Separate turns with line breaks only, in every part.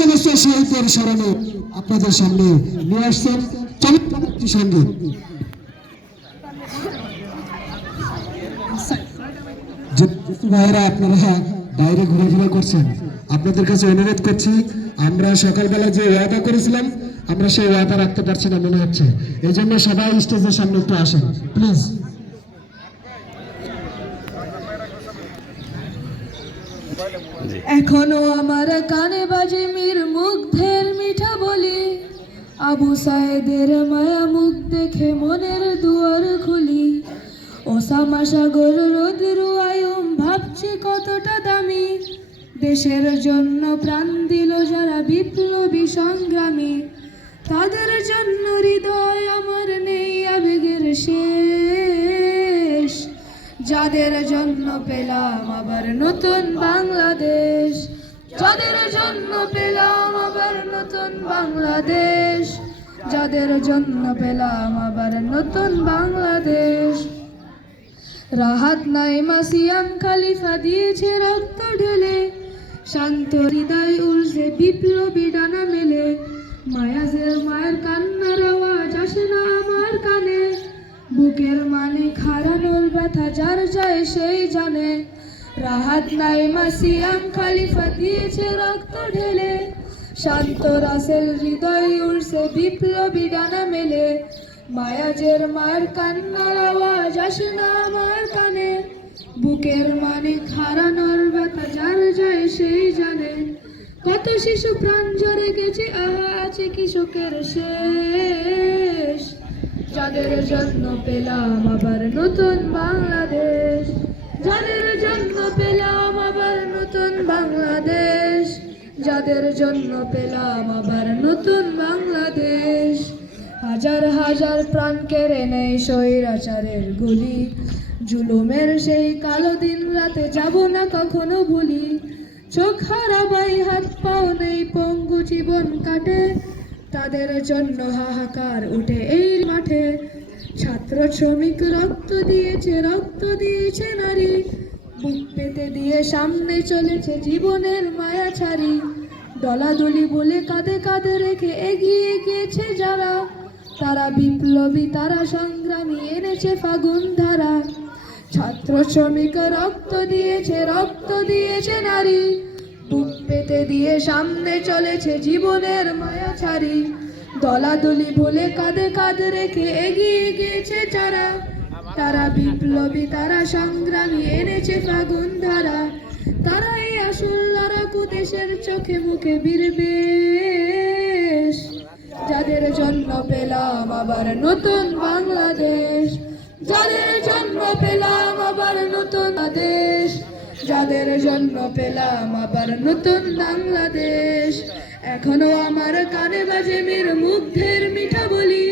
সমস্ত শহীদদের স্মরণে আপনাদের সামনে নিয়ে আসছেন চমৎকার যে ভাইয়েরা, আপনারা বাইরে ঘোরাফেরা করছেন। আপনাদের কাছে অনুরোধ করছি, আমরা সকালবেলা যে ওয়াদা করেছিলাম, আমরা সেই ওয়াদা রাখতে পারছি না মনে হচ্ছে। এই জন্য সবাই স্টেজের সামনে একটু আসেন, প্লিজ।
এখনও আমার কানে বাজে মীর মুগ্ধের মিঠা বলি। আবু সাহেদের মায়া মুখ দেখে মনের দুয়ার খুলি। ওসামা সাগর রোদ্রু আয়ুম ভাবছে কতটা দামি। দেশের জন্য প্রাণ দিল যারা বিপ্লবী সংগ্রামী। তাদের জন্য হৃদয় আমার নেই আবেগের শেষ। যাদের জন্য পেলাম আবার নতুন বাংলাদেশ। যাদের জন্য পেলাম আবার নতুন বাংলাদেশ। যাদের জন্য পেলাম আবার নতুন বাংলাদেশ। রাহাত নাই মাসিয়াম খালিফা দিয়েছে রক্ত ঢেলে। শান্ত হৃদয় উলসে বিপ্লবী ডানা মেলে। মায়াজের মায়ের সেই জানে, রাহাত নাই মাসিয়াম খালিফা দিয়েছে রক্ত ঢেলে। শান্ত রাসেল হৃদয় উড়ছে বিপ্লবী ডানা মেলে। মায়াজের মায়ের কান্নার আওয়াজ আসে না আমার কানে। বুকের মানে হারানোর ব্যথা যার যায় সেই জানে। কত শিশু প্রাণ ঝরে গেছে, আহা, আছে কৃষকের শেষ যাদের জন্য পেলাম আবার নতুন বাংলাদেশ, যাদের জন্য পেলাম আবার নতুন বাংলাদেশ, যাদের জন্য পেলাম আবার নতুন বাংলাদেশ। হাজার হাজার প্রাণ কেড়ে নেই স্বৈরাচারের গুলি, জুলুমের সেই কালো দিন রাতে যাব না কখনো ভুলি। চোখ হারাবাই, হাত পাও নেই, পঙ্গু জীবন কাটে তাদের জন্য হাহাকার উঠে এই মাঠে। ছাত্র শ্রমিক রক্ত দিয়েছে রক্ত দিয়েছে নারী। বুক পেতে দিয়ে সামনে চলেছে জীবনের মায়া ছাড়ি দলাদলি বলে কাঁধে কাঁধে রেখে এগিয়ে গিয়েছে যারা। তারা বিপ্লবী, তারা সংগ্রামী, এনেছে ফাগুন ধারা। ছাত্র শ্রমিক রক্ত দিয়েছে রক্ত দিয়েছে নারী। বুক পেতে দিয়ে সামনে চলেছে জীবনের মায়া ছাড়ি দলাদলি বলে কাঁধে কাঁধে রেখে এগিয়ে গিয়েছে যারা তারা বিপ্লবী, তারা সংগ্রামী, এনেছে ফাগুন ধারা। তারা এই আসল লড়াকু দেশের চোখে মুখে বীরবেশ। যাদের জন্য পেলাম আবার নতুন যাদের জন্য পেলাম আবার নতুন বাংলাদেশ। এখনও আমার কানে বাজে মীর মুগ্ধের মিঠা বলি।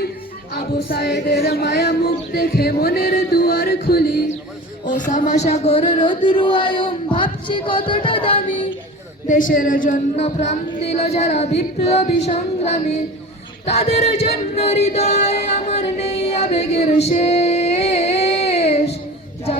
আবু সাহেদের মায়া মুখ দেখে মনের দুয়ার খুলি। ওসামা সাগর রোদ্রু আয়ম, ভাবছি কতটা দামি। দেশের জন্য প্রাণ দিল যারা বিপ্লবী সংগ্রামী। তাদের জন্য হৃদয় আমার নেই আবেগের শেষ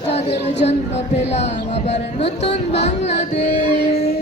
তাদের জন্ম পেলাম আবার নতুন বাংলাদেশ।